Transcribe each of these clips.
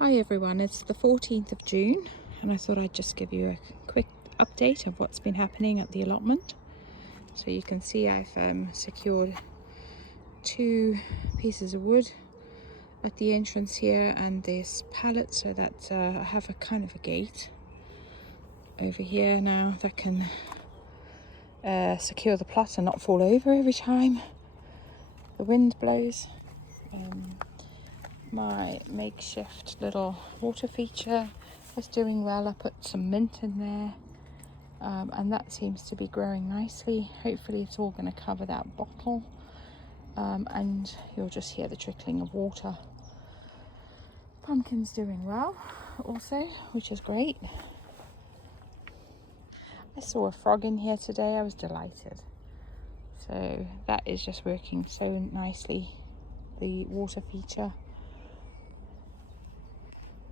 Hi everyone, it's the 14th of June and I thought I'd just give you a quick update of what's been happening at the allotment. So you can see I've secured 2 pieces of wood at the entrance here and this pallet so that I have a kind of a gate over here now that can secure the plot and not fall over every time the wind blows. My makeshift little water feature is doing well. I put some mint in there and that seems to be growing nicely. Hopefully it's all going to cover that bottle and you'll just hear the trickling of water. Pumpkin's doing well also, which is great. I saw a frog in here today. I was delighted. So that is just working so nicely, the water feature.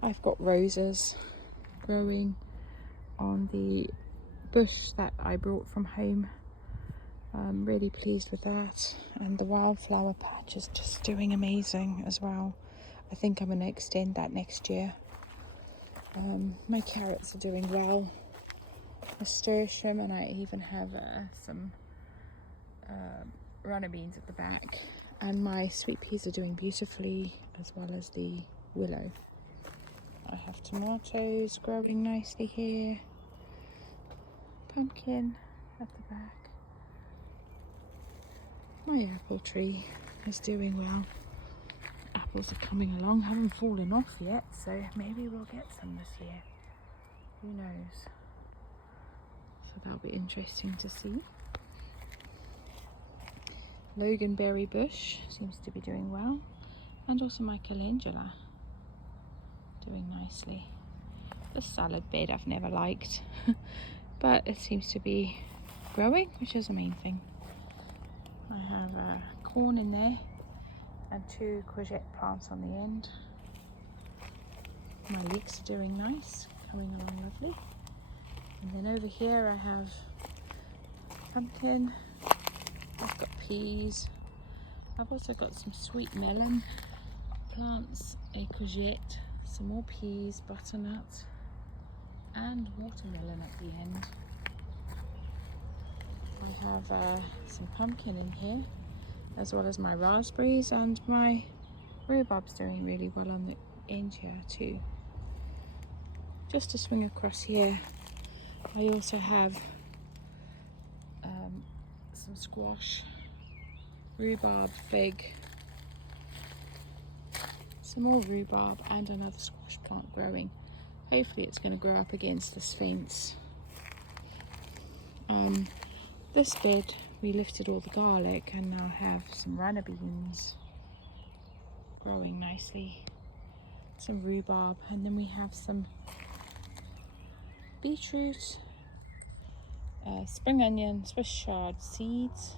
I've got roses growing on the bush that I brought from home. I'm really pleased with that, and the wildflower patch is just doing amazing as well. I think I'm going to extend that next year. My carrots are doing well, nasturtium, and I even have some runner beans at the back, and my sweet peas are doing beautifully as well as the willow. I have tomatoes growing nicely here, pumpkin at the back. My apple tree is doing well. Apples are coming along, haven't fallen off yet, so maybe we'll get some this year. Who knows? So that'll be interesting to see. Loganberry bush seems to be doing well, and also my calendula doing nicely. The salad bed I've never liked, but it seems to be growing, which is the main thing. I have corn in there and 2 courgette plants on the end. My leeks are doing nice, coming along lovely. And then over here I have pumpkin, I've got peas, I've also got some sweet melon plants, a courgette, some more peas, butternut, and watermelon at the end. I have some pumpkin in here, as well as my raspberries, and my rhubarb's doing really well on the end here too. Just to swing across here, I also have some squash, rhubarb, fig, some more rhubarb, and another squash plant growing. Hopefully it's going to grow up against this fence. This bed we lifted all the garlic and now have some runner beans growing nicely, some rhubarb, and then we have some beetroot, spring onion, Swiss chard seeds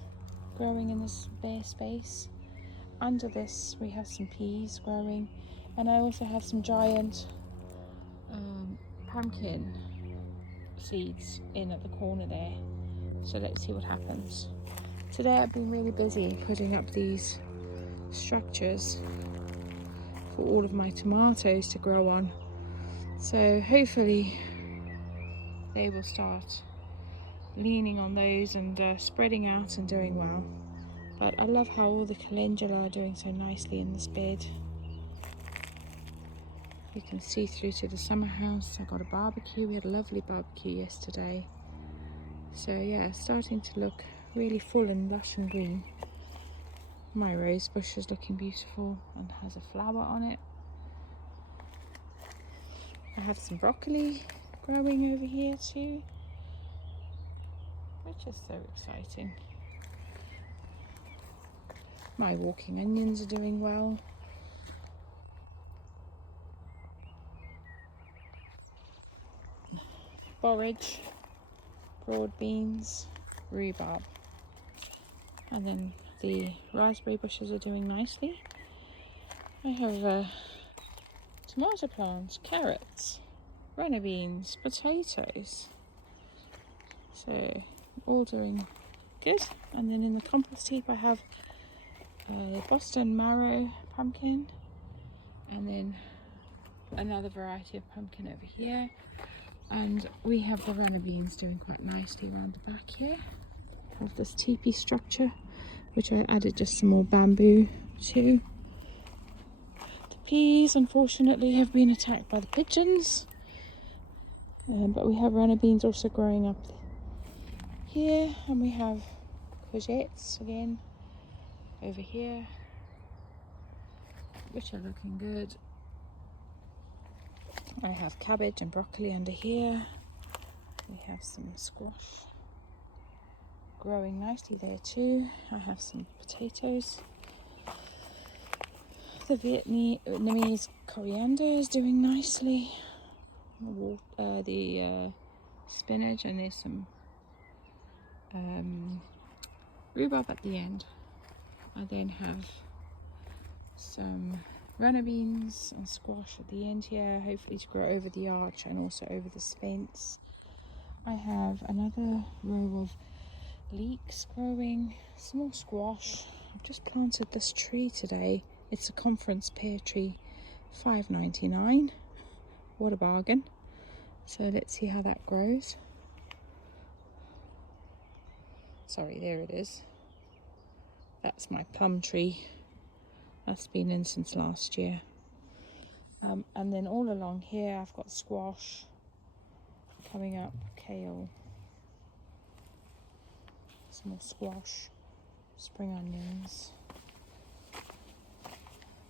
growing in this bare space. Under this we have some peas growing, and I also have some giant pumpkin seeds in at the corner there. So let's see what happens. Today I've been really busy putting up these structures for all of my tomatoes to grow on. So hopefully they will start leaning on those and spreading out and doing well. But I love how all the calendula are doing so nicely in this bed. You can see through to the summer house. I got a barbecue. We had a lovely barbecue yesterday. So yeah, starting to look really full and lush and green. My rose bush is looking beautiful and has a flower on it. I have some broccoli growing over here too, which is so exciting. My walking onions are doing well. Borage, broad beans, rhubarb, and then the raspberry bushes are doing nicely. I have tomato plants, carrots, runner beans, potatoes, so all doing good. And then in the compost heap I have Boston marrow pumpkin, and then another variety of pumpkin over here, and we have the runner beans doing quite nicely around the back here of this teepee structure, which I added just some more bamboo to. The peas unfortunately have been attacked by the pigeons, but we have runner beans also growing up here, and we have courgettes again over here, which are looking good. I have cabbage and broccoli under here. We have some squash growing nicely there too. I have some potatoes. The Vietnamese coriander is doing nicely. The spinach, and there's some rhubarb at the end. I then have some runner beans and squash at the end here, hopefully to grow over the arch and also over this fence. I have another row of leeks growing, small squash. I've just planted this tree today. It's a conference pear tree, $5.99. What a bargain. So let's see how that grows. Sorry, there it is. That's my plum tree. That's been in since last year. And then all along here I've got squash coming up, kale, some more squash, spring onions.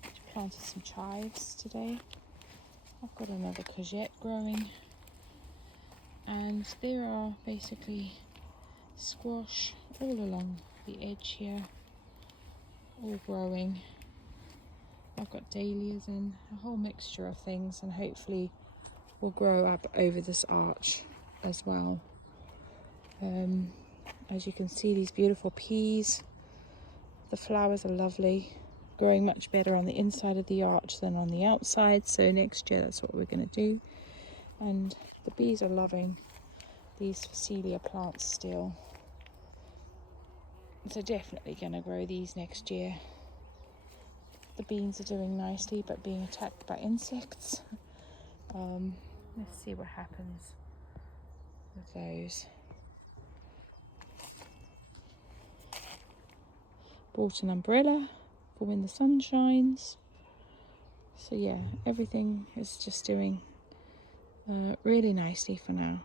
Just planted some chives today. I've got another courgette growing, and there are basically squash all along the edge here, all growing. I've got dahlias in, a whole mixture of things, and hopefully will grow up over this arch as well. As you can see, these beautiful peas, the flowers are lovely, growing much better on the inside of the arch than on the outside, so next year that's what we're going to do. And the bees are loving these Phacelia plants still, so definitely going to grow these next year. The beans are doing nicely but being attacked by insects. Let's see what happens with those. Bought an umbrella for when the sun shines. So yeah, everything is just doing really nicely for now.